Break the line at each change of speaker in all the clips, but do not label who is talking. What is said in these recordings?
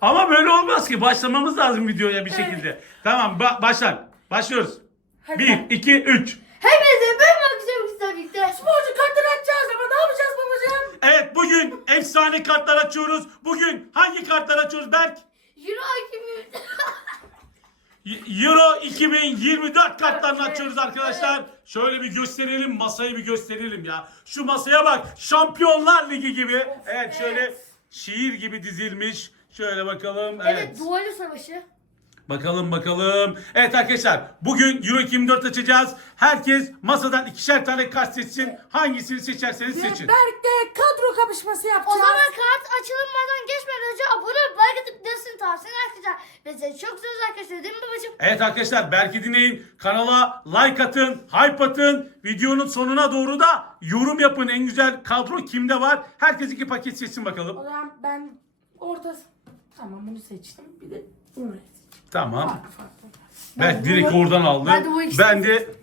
Ama böyle olmaz ki. Başlamamız lazım videoya bir şekilde. Tamam ba- başla. Başlıyoruz.
Hadi.
1, 2, 3.
Hepinize ben bakacağım ki.
Sporcu kartları açacağız ama ne yapacağız babacığım?
Evet bugün efsane kartlar açıyoruz. Bugün hangi kartlar açıyoruz Berk?
Euro 2000.
Y- Euro 2024 kartlarını açıyoruz arkadaşlar. Şöyle bir gösterelim, masayı bir gösterelim ya. Şu masaya bak, Şampiyonlar Ligi gibi. Evet şöyle şiir gibi dizilmiş. Şöyle bakalım.
Evet,
Evet.
duvarlı savaşı.
Bakalım bakalım. Evet arkadaşlar bugün Euro 2024 açacağız. Herkes masadan ikişer tane kart seçsin. Hangisini seçerseniz
Ve
seçin.
Berk'te kadro kapışması
O
yapacağız.
zaman kart açılmadan geçmeden önce abone olup like atıp desın tavsiyen arkadaşlar. Ve size çok söz arkadaşlar değil mi babacığım?
Evet arkadaşlar belki dinleyin. Kanala like atın, hype atın. Videonun sonuna doğru da yorum yapın. En güzel kadro kimde var? Herkes iki paket seçsin
O
bakalım.
zaman ben ortası... Tamam bunu seçtim. Bir de bunu seçtim.
Tamam.
Farklı farklı.
Ben direkt
bunu-
oradan aldım.
Ben de bu ikisini
Ben de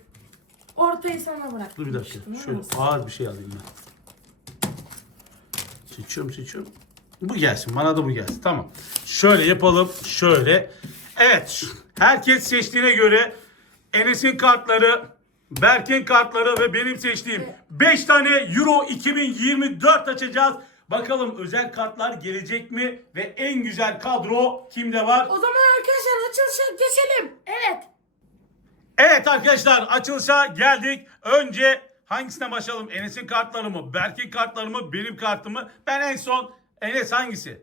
Ortayı sana bıraktım.
dur bir dakika. Şöyle ağır bir şey alayım ben. Seçiyorum seçiyorum. Bu gelsin. Bana da bu gelsin. Tamam. Şöyle yapalım. Şöyle. Evet. Herkes seçtiğine göre Enes'in kartları, Berk'in kartları ve benim seçtiğim 5 tane Euro 2024 açacağız. Bakalım özel kartlar gelecek mi ve en güzel kadro kimde var?
O zaman arkadaşlar açılışa geçelim.
Evet.
Evet arkadaşlar açılışa geldik. Önce hangisine başlayalım? Enes'in kartları mı? Berk'in kartları mı? Benim kartım mı? Ben en son Enes hangisi?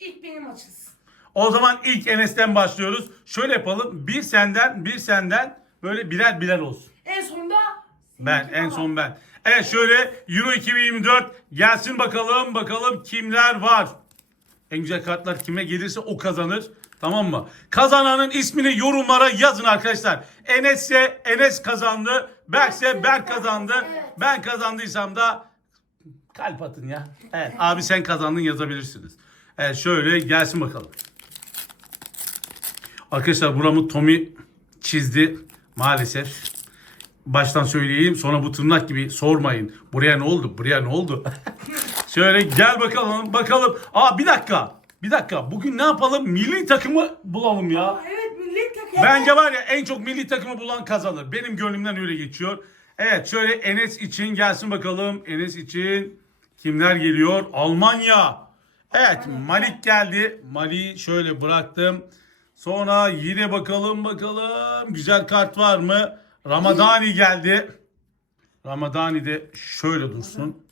İlk benim açılsın.
O zaman ilk Enes'ten başlıyoruz. Şöyle yapalım. Bir senden, bir senden böyle birer birer olsun.
En sonunda...
Ben, en son ben. Evet şöyle Euro 2024 gelsin bakalım. Bakalım kimler var. En güzel kartlar kime gelirse o kazanır. Tamam mı? Kazananın ismini yorumlara yazın arkadaşlar. Enes'se Enes kazandı. Berk'se Berk kazandı. Ben kazandıysam da kalp atın ya. Evet abi sen kazandın yazabilirsiniz. Evet şöyle gelsin bakalım. Arkadaşlar buramı Tommy çizdi maalesef. Baştan söyleyeyim sonra bu tırnak gibi sormayın. Buraya ne oldu? Buraya ne oldu? Şöyle gel bakalım bakalım. Aa bir dakika. Bir dakika. Bugün ne yapalım? Milli takımı bulalım ya.
Evet milli takım.
Bence var ya en çok milli takımı bulan kazanır. Benim gönlümden öyle geçiyor. Evet şöyle Enes için gelsin bakalım. Enes için kimler geliyor? Almanya. Evet Malik geldi. Malik'i şöyle bıraktım. Sonra yine bakalım bakalım. Güzel kart var mı? Ramadani geldi. Ramadani de şöyle dursun.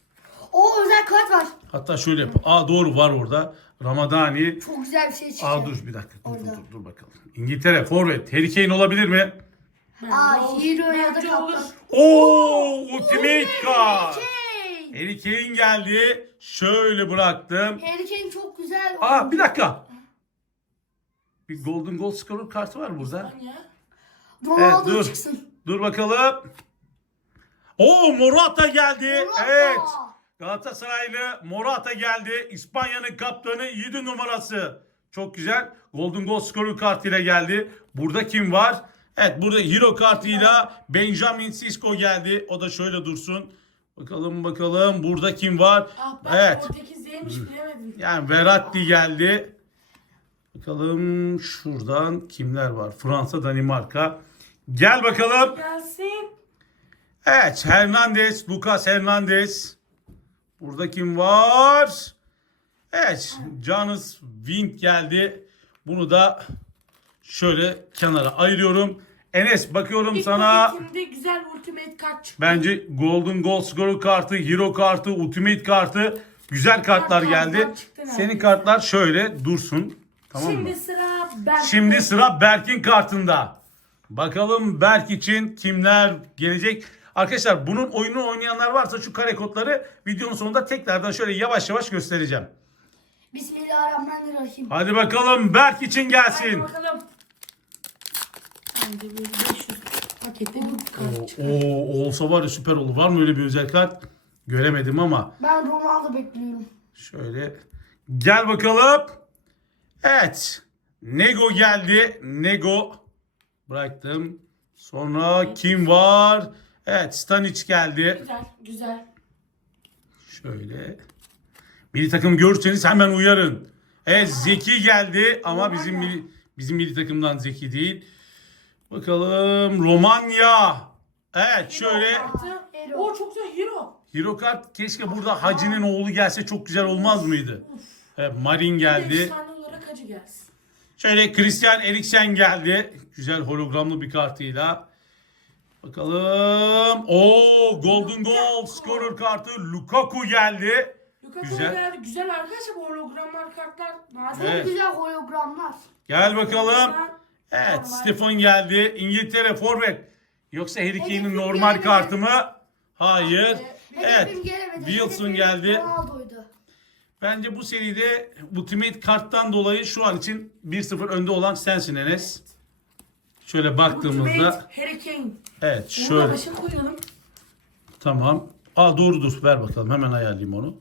O özel kart var.
Hatta şöyle yap. Aa doğru var orada. Ramadani.
Çok güzel bir şey çıkıyor.
Aa dur bir dakika. Dur, dur,
Orada.
dur, dur bakalım. İngiltere forvet. Harry Kane olabilir mi?
Aa
olur.
hero ya da
Bence
kaptan.
olur.
Oo, Ultimate Card.
Kane.
Harry Kane geldi. Şöyle bıraktım.
Harry Kane çok güzel.
Aa bir dakika. Bir Golden Goal Scorer kartı var burada.
Ya.
Ronaldo
Evet, dur.
çıksın.
Dur bakalım. Oo Morata geldi.
Morata.
Evet. Galatasaraylı Morata geldi. İspanya'nın kaptanı 7 numarası. Çok güzel. Golden Goal Scorer kartıyla geldi. Burada kim var? Evet burada Hero kartıyla Benjamin Sisko geldi. O da şöyle dursun. Bakalım bakalım burada kim var?
Ah ben
Evet.
Portekizliymiş bilemedim.
Yani Verratti geldi. Bakalım şuradan kimler var? Fransa, Danimarka. Gel bakalım.
Gelsin.
Evet Hernandez, Lucas Hernandez. Burada kim var? Evet Janus Wind geldi. Bunu da şöyle kenara ayırıyorum. Enes bakıyorum
İlk
sana.
paketimde güzel ultimate kart çıktı.
Bence Golden Goal Scorer kartı, Hero kartı, Ultimate kartı güzel kartlar geldi. Senin kartlar şöyle dursun. Tamam mı?
Şimdi sıra ben.
Şimdi sıra Berk'in kartında. Bakalım Berk için kimler gelecek? Arkadaşlar bunun oyunu oynayanlar varsa şu kare kodları videonun sonunda tekrardan şöyle yavaş yavaş göstereceğim.
Bismillahirrahmanirrahim.
Hadi bakalım Berk için
Hadi
gelsin.
bakalım. Bence bir 500 pakette bu kart çıktı.
Oo, olsa var ya süper olur. Var mı öyle bir özel kart? Göremedim ama
Ben Ronaldo bekliyorum.
şöyle gel bakalım. Evet. Nego geldi. Nego bıraktım. Sonra kim var? Evet Stanic geldi.
Güzel, güzel.
Şöyle. Bir takım görürseniz hemen uyarın. Evet Zeki geldi ama bizim
Romanya.
milli, bizim milli takımdan Zeki değil. Bakalım Romanya. Evet şöyle.
Oo çok güzel hero.
Hero kart keşke burada Hacı'nın oğlu gelse çok güzel olmaz mıydı? Evet Marin
Bir de
geldi.
efsane olarak acı gelsin.
Şöyle Christian Eriksen geldi. Güzel hologramlı bir kartıyla. Bakalım. Oo Golden Goal scorer kartı Lukaku geldi.
Lukaku
Güzel.
geldi. Güzel arkadaşlar bu hologramlar kartlar. Nadir.
Evet.
Güzel hologramlar.
Gel bakalım. Evet. Stefan geldi. İngiltere forvet. Yoksa Harry Kane'in
Hedefim
normal
gelemedi.
kartı mı? Hayır. Evet.
Hedefim gelemedi.
Wilson
Hedefim
geldi.
Ronaldo'ydu.
Bence bu seride Ultimate karttan dolayı şu an için 1-0 önde olan sensin Enes. Şöyle baktığımızda evet şöyle tamam. Aa doğrudur ver bakalım hemen ayarlayayım onu.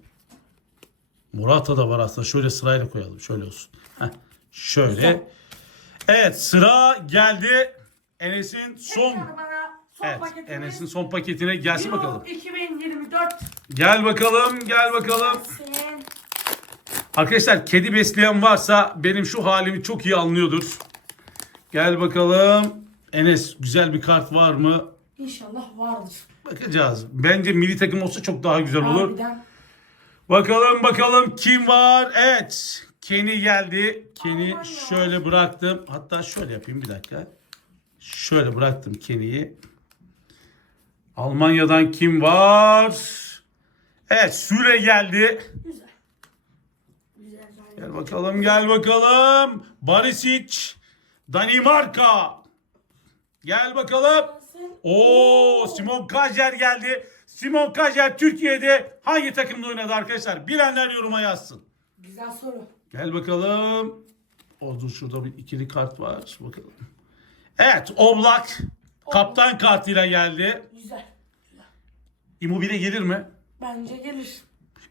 Morata da var aslında şöyle sırayla koyalım şöyle olsun. Heh, şöyle. Evet sıra geldi. Enes'in son Evet. Enes'in son paketine gelsin
Euro
bakalım.
2024.
Gel bakalım gel bakalım. Arkadaşlar kedi besleyen varsa benim şu halimi çok iyi anlıyordur. Gel bakalım. Enes güzel bir kart var mı?
İnşallah vardır.
Bakacağız. Bence milli takım olsa çok daha güzel olur.
Harbiden.
Bakalım bakalım kim var? Evet. Kenny geldi. Kenny şöyle bıraktım. Hatta şöyle yapayım bir dakika. Şöyle bıraktım Kenny'yi. Almanya'dan kim var? Evet Süre geldi.
Güzel.
güzel.
Gel bakalım gel bakalım. Barisic. Danimarka. Gel bakalım. Oo Simon Kajer geldi. Simon Kajer Türkiye'de hangi takımda oynadı arkadaşlar? Bilenler yoruma yazsın.
Güzel soru.
Gel bakalım. O dur şurada bir ikili kart var. Bakalım. Evet Oblak kaptan kartıyla geldi.
Güzel.
Immobile gelir mi?
Bence gelir.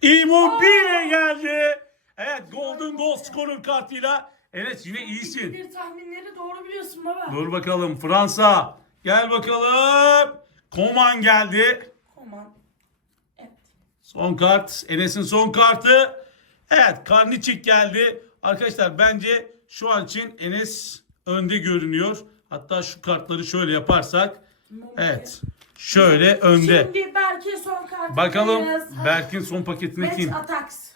Immobile geldi. Evet Golden Goal scorer kartıyla. Evet yine iyisin.
Tahminleri doğru biliyorsun baba.
Dur bakalım Fransa. Gel bakalım. Koman geldi.
Aman. Evet.
Son kart. Enes'in son kartı. Evet Karniçik geldi. Arkadaşlar bence şu an için Enes önde görünüyor. Hatta şu kartları şöyle yaparsak. Evet. Şöyle önde.
Şimdi Berk'e son kartı.
Bakalım. Berk'in son paketine
Match
kim?
Attacks.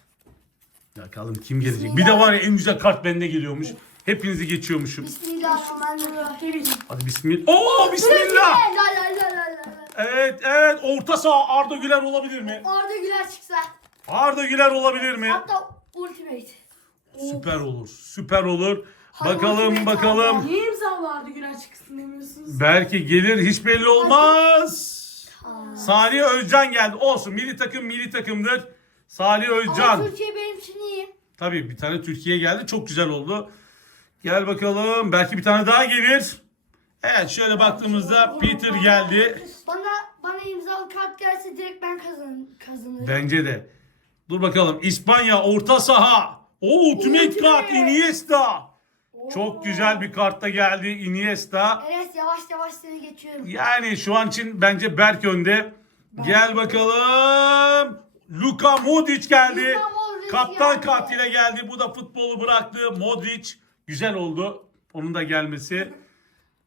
Bakalım kim gelecek. Bir de var ya en güzel kart bende geliyormuş. Hepinizi geçiyormuşum.
Bismillahirrahmanirrahim.
Hadi bismillah. Oo bismillah.
La la la la la.
Evet evet orta saha Arda Güler olabilir mi?
Arda Güler çıksa.
Arda Güler olabilir mi?
Hatta Ultimate.
Süper olur. Süper olur.
Hadi
Bakalım bakalım.
Niye imzalardı Güler çıksın demiyorsunuz?
Belki gelir hiç belli olmaz. Salih Özcan geldi. Olsun milli takım milli takımdır. Salih
Ama
Özcan.
Türkiye benim için iyi.
Tabii bir tane Türkiye geldi. Çok güzel oldu. Gel bakalım. Belki bir tane daha gelir. Evet şöyle baktığımızda Peter geldi.
Bana bana imzalı kart gelse direkt ben kazan kazanırım.
Bence de. Dur bakalım. İspanya orta saha. O ultimate kart Iniesta. Çok güzel bir kartta geldi Iniesta.
Enes yavaş yavaş seni geçiyorum.
Yani şu an için bence Berk önde. Gel bakalım. Luka Modric geldi.
Luka Modric
Kaptan
geldi.
kartıyla geldi. Bu da futbolu bıraktı. Modric güzel oldu. Onun da gelmesi.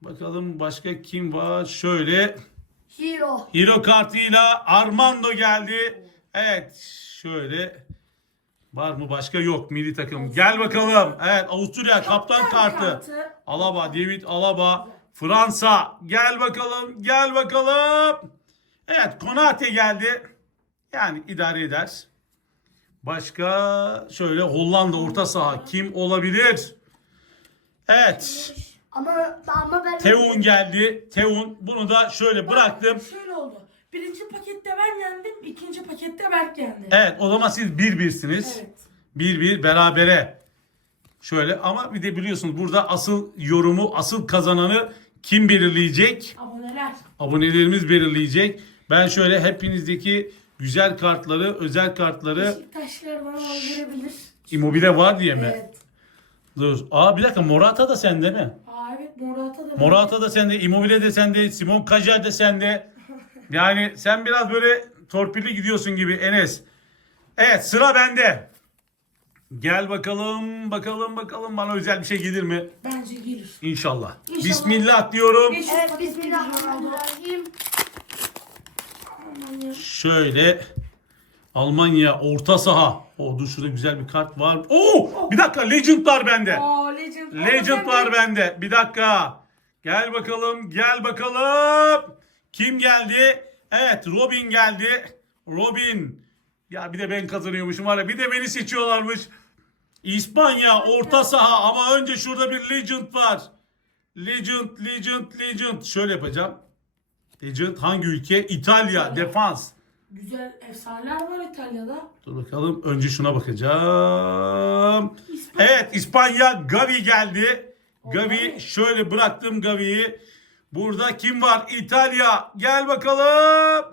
Bakalım başka kim var? Şöyle
Hero.
Hero kartıyla Armando geldi. Evet şöyle. Var mı başka? Yok milli takım. Gel bakalım. Evet Avusturya kaptan kartı. Alaba, David Alaba, Fransa. Gel bakalım, gel bakalım. Evet, Konate geldi. Yani idare eder. Başka şöyle Hollanda orta saha kim olabilir? Evet,
Ama ama ben
Teun geldi. Teun bunu da şöyle bıraktım.
Şöyle oldu. Birinci pakette ben yendim. ikinci pakette Berk yendi.
Evet, o zaman siz bir birsiniz.
Evet.
Bir bir berabere. Şöyle ama bir de biliyorsunuz burada asıl yorumu, asıl kazananı kim belirleyecek?
Aboneler.
abonelerimiz belirleyecek. Ben şöyle hepinizdeki güzel kartları, özel kartları
Beşiktaşlar bana aldırabilir.
Immobile var diye mi?
Evet.
Dur. Aa bir dakika Morata da sende mi?
Aa evet Morata da.
Morata da sende, Immobile de sende, Simon Kajer de sende. Yani sen biraz böyle torpilli gidiyorsun gibi Enes. Evet sıra bende. Gel bakalım, bakalım, bakalım bana özel bir şey gelir mi?
Bence gelir.
İnşallah.
İnşallah.
Bismillah diyorum.
Evet bismillahirrahmanirrahim.
Şöyle Almanya orta saha. O dur şurada güzel bir kart var. Oo! Bir dakika Legend var bende.
Aa Legend. Ama
Legend
sen
var
de-
bende. Bir dakika. Gel bakalım, gel bakalım. Kim geldi? Evet, Robin geldi. Robin. Ya bir de ben kazanıyormuşum var ya. Bir de beni seçiyorlarmış. İspanya orta saha ama önce şurada bir Legend var. Legend, Legend, Legend. Şöyle yapacağım. Legend hangi ülke? İtalya. Defans.
Güzel efsaneler var İtalya'da.
Dur bakalım. Önce şuna bakacağım.
İspanya.
Evet İspanya Gavi geldi. Gavi şöyle bıraktım Gavi'yi. Burada kim var? İtalya. Gel bakalım.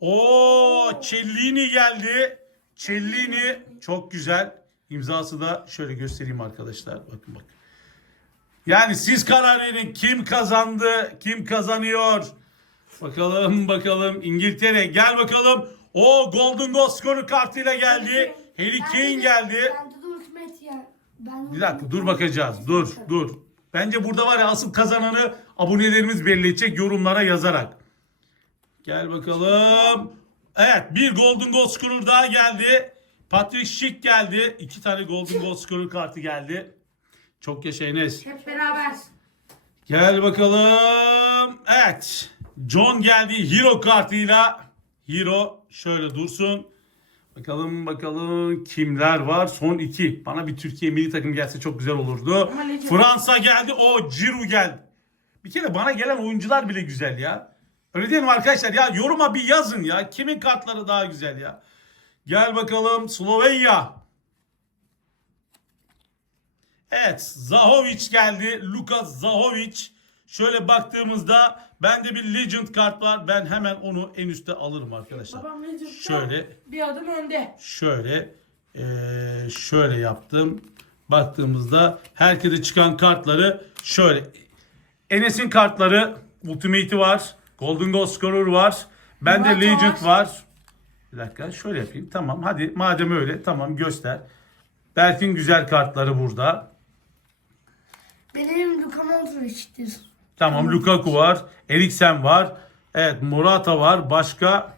Oo Cellini geldi. Cellini çok güzel. İmzası da şöyle göstereyim arkadaşlar. Bakın bak. Yani siz karar verin. Kim kazandı? Kim kazanıyor? Bakalım bakalım İngiltere gel bakalım. O Golden Goal skoru kartıyla geldi. Harry Kane geldi.
Ben ya.
Bir dakika dur bakacağız. Dur dur. Bence burada var ya asıl kazananı abonelerimiz belirleyecek yorumlara yazarak. Gel bakalım. Evet bir Golden Goal Scorer daha geldi. Patrick Schick geldi. İki tane Golden Goal Scorer kartı geldi. Çok yaşa Enes.
Hep beraber.
Gel bakalım. Evet. John geldi Hero kartıyla. Hero şöyle dursun. Bakalım bakalım kimler var? Son iki. Bana bir Türkiye milli takım gelse çok güzel olurdu. Fransa geldi. O Giroud geldi. Bir kere bana gelen oyuncular bile güzel ya. Öyle değil mi arkadaşlar? Ya yoruma bir yazın ya. Kimin kartları daha güzel ya? Gel bakalım Slovenya. Evet Zahovic geldi. Lukas Zahovic. Şöyle baktığımızda bende bir Legend kart var. Ben hemen onu en üste alırım arkadaşlar.
Babam Legend'da
Şöyle
bir adım önde.
şöyle eee, şöyle yaptım. Baktığımızda herkese çıkan kartları şöyle. Enes'in kartları Ultimate'i var. Golden Goal Scorer var. Bende
Morata
Legend
var.
var. Bir dakika şöyle yapayım. Tamam hadi madem öyle tamam göster. Berk'in güzel kartları burada.
Benim Luka Modric'tir.
Tamam Lukaku var. Eriksen var. Evet Morata var. Başka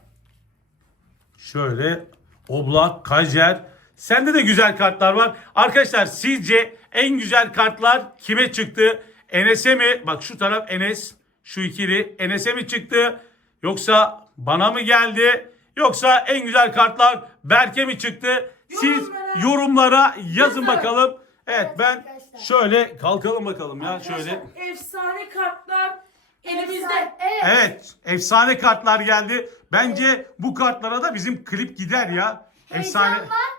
şöyle Oblak, Kajer. Sende de güzel kartlar var. Arkadaşlar sizce en güzel kartlar kime çıktı? Enes'e mi? Bak şu taraf Enes. Şu ikili Enes'e mi çıktı? Yoksa bana mı geldi? Yoksa en güzel kartlar Berk'e mi çıktı? Siz
Yorumlara-
yorumlara yazın bakalım. Evet ben
arkadaşlar.
şöyle kalkalım bakalım ya şöyle.
Arkadaşlar, Efsane kartlar elimizde.
Evet.
Evet, efsane kartlar geldi. Bence bu kartlara da bizim klip gider ya. Efsane.
Heyecan var.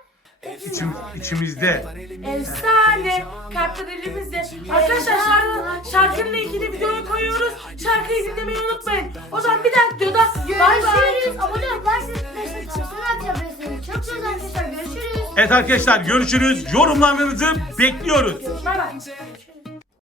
İçim, içimizde.
Efsane kartlar elimizde. Arkadaşlar şarkı, şarkının linkini videoya koyuyoruz. Şarkıyı dinlemeyi unutmayın. O zaman bir dahaki videoda bay bay.
Görüşürüz. Abone ol. Like, tavsiye yapıyorsunuz. Çok güzel arkadaşlar. Görüşürüz.
Evet arkadaşlar görüşürüz. Yorumlarınızı bekliyoruz.
Bay bay.